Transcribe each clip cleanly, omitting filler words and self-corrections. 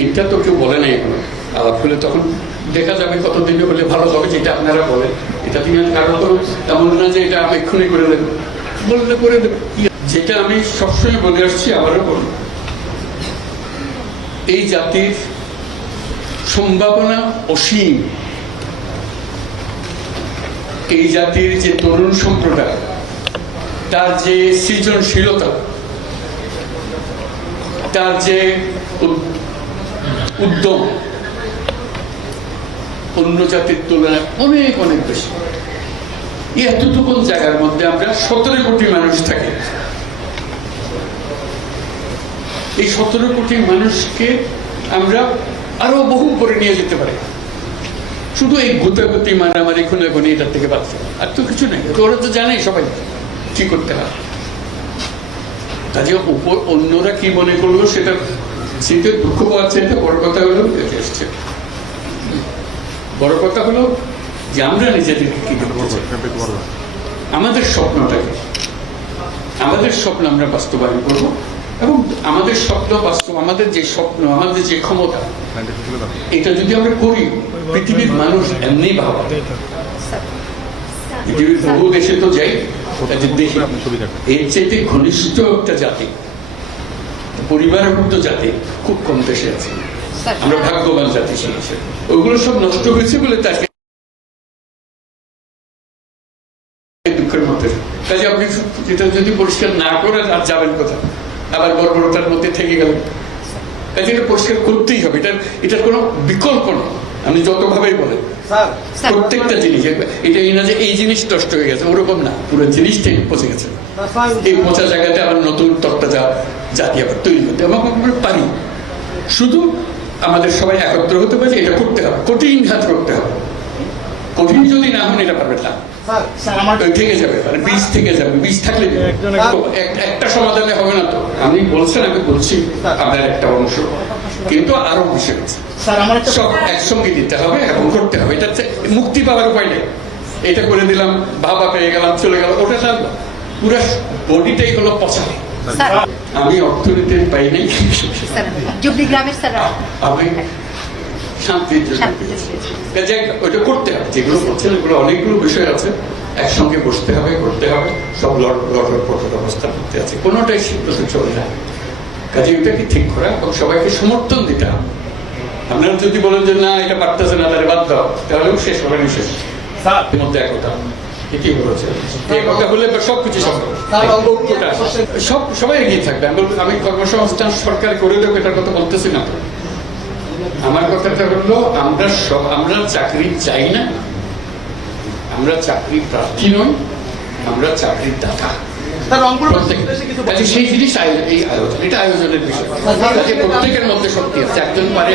এইটা তো কেউ বলে নাই এখনো। আলাপ হলে তখন দেখা যাবে কতদিনে হলে ভালো হবে, যেটা আপনারা বলেন। এটা তুমি কারণ তো এমন না যে এটা আমি এক্ষুনি করে দেবো, বললে করে দেবো। যেটা আমি সবসময় বলে আসছি, আবারও বলি, এই জাতির সম্ভাবনা অসীম। এই জাতির যে তরুণ সম্প্রদায়, তার যে সৃজনশীলতা, তার যে উদ্যম অন্য জাতির তুলনায় অনেক অনেক বেশি। এতটুকু জায়গার মধ্যে আমরা 17 কোটি মানুষ থাকি। এই 17 কোটি মানুষকে আমরা আরো বহু করে নিয়ে যেতে পারি, শুধু এই গুতাগুতি মারামারি খুনাখুনি এটার থেকে বাঁচতে, আর তো কিছু নেই। ওরা তো জানেই সবাই কি করতে হয়। কাজে উপর অন্যরা কি মনে করলো সেটা শীতের দুঃখ পাওয়ার চাইতে বড় কথা হলো এসছে। বড় কথা হলো যে আমরা নিজেদেরকে কি করবো, আমাদের স্বপ্নটাকে, আমাদের স্বপ্ন আমরা বাস্তবায়ন করব। এবং আমাদের স্বপ্ন বাস্তব, আমাদের যে স্বপ্ন, আমাদের যে ক্ষমতা, এটা যদি আমরা করি, পৃথিবীর মানুষ এমনি ভাবা, পৃথিবীর বহু দেশে তো যাই, দেখি এর চাইতে ঘনিষ্ঠ একটা জাতি, পরিবারভুক্ত জাতি খুব কম দেশে আছে। আমরা ভাগ্যবান জাতি হিসেবে। ওগুলো সব নষ্ট হয়েছে বলে তাকে দুঃখের মধ্যে। কাজে আপনি এটা যদি পরিষ্কার না করেন আর যাবেন কোথায়, আবার বর্বরতার মধ্যে থেকে গেলেন। কাজে এটা পরিষ্কার করতেই হবে, এটার কোনো বিকল্প নেই। আপনি যতভাবেই বলেন প্রত্যেকটা জিনিস, এটা এই না যে এই জিনিস নষ্ট হয়ে গেছে, ওরকম না, পুরো জিনিসটাই পচে গেছে। এই পচা জায়গাতে আবার নতুন তত্ত্বটা জাতি আবার তৈরি করতে আমরা পারি। শুধু আমাদের সবাই একত্র হতে পারে, এটা করতে হবে, কঠিন ঘাত করতে হবে। কঠিন যদি না হন এটা পারবেন না, থেকে যাবে, মানে বীজ থেকে যাবে। বীজ থাকলে একটা সমাধানে হবে না। তো আমি বলছেন, আমি বলছি আপনার একটা অংশ, কিন্তু আরো বিষয় আছে, সব একসঙ্গে দিতে হবে এবং করতে হবে। এটা মুক্তি পাওয়ার উপায় নেই। এটা করে দিলাম, বাবা পেয়ে গেলাম, চলে গেল, ওটা থাকবে। পুরো বডিটাই হলো পচা। আমি অর্থনীতির পাই নাই, আমি শান্তির জন্য ওইটা করতে হবে। যেগুলো করছেন এগুলো অনেকগুলো বিষয় আছে, একসঙ্গে বসতে হবে, করতে হবে। সব লটর পটর অবস্থা করতে আছে, কোনোটাই সিদ্ধান্ত চলে যায়। কাজে এটাকে ঠিক করা এবং সবাইকে সমর্থন দিতে হবে। আপনারা যদি বলেন যে না এটা পারতেছে না, তাহলে বাদ দাও, তাহলেও শেষ হবে না। শেষ মধ্যে একতা, এটি বলেছে একতা হলে সবকিছু সবাই এগিয়ে থাকবে। আমি কর্মসংস্থান সরকার করে দেবো এটার কথা বলতেছি না। আমার কথাটা হলো আমরা চাকরি চাই না, আমরা চাকরি প্রার্থী নই, আমরা চাকরির দাতা। সেই জিনিস এই আয়োজন, এটা আয়োজনের বিষয়। প্রত্যেকের মধ্যে শক্তি আছে, একজন পারে।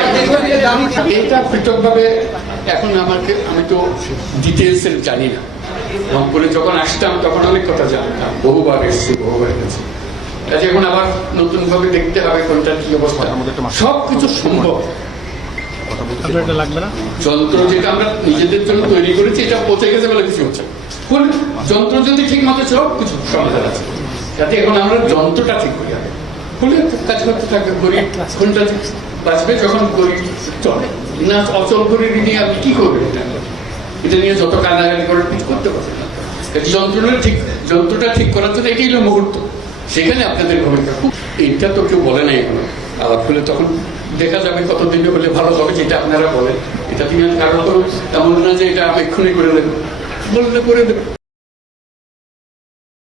এটা পৃথক ভাবে এখন আমি তো ডিটেলস এর জানি না। রংপুরে যখন আসতাম তখন অনেক কথা জানতাম, বহুবার এসেছি, বহুবার গেছি। কাজে এখন আবার নতুন ভাবে দেখতে হবে কোনটা কি অবস্থা। সবকিছু সম্ভব। যন্ত্র যেটা আমরা নিজেদের জন্য তৈরি করেছি, এটা পচে গেছে বলে কিছু হচ্ছে। যন্ত্র যদি ঠিক মতো সব কিছু সমাধান আছে, যাতে এখন আমরা যন্ত্রটা ঠিক করি। হলে কাজ করতে থাকবে, গরিব কোনটা বাঁচবে যখন গরিব চলে না। অচল করে নিয়ে আপনি কি করবেন? এটা নিয়ে যত কান্নাকানি করে কিছু করতে পারবেন না। যন্ত্রটা ঠিক করার জন্য এটাই হলো মুহূর্ত, সেখানে আপনাদের ভূমিকা। এইটা তো কেউ বলে নাই এখনো। আলাপ হলে তখন দেখা যাবে কতদিনে হলে ভালো হবে, যেটা আপনারা বলেন। এটা তুমি কারণ তো এমন না যে এটা আমি এক্ষুনি করে দেবো, বললে করে দেবে।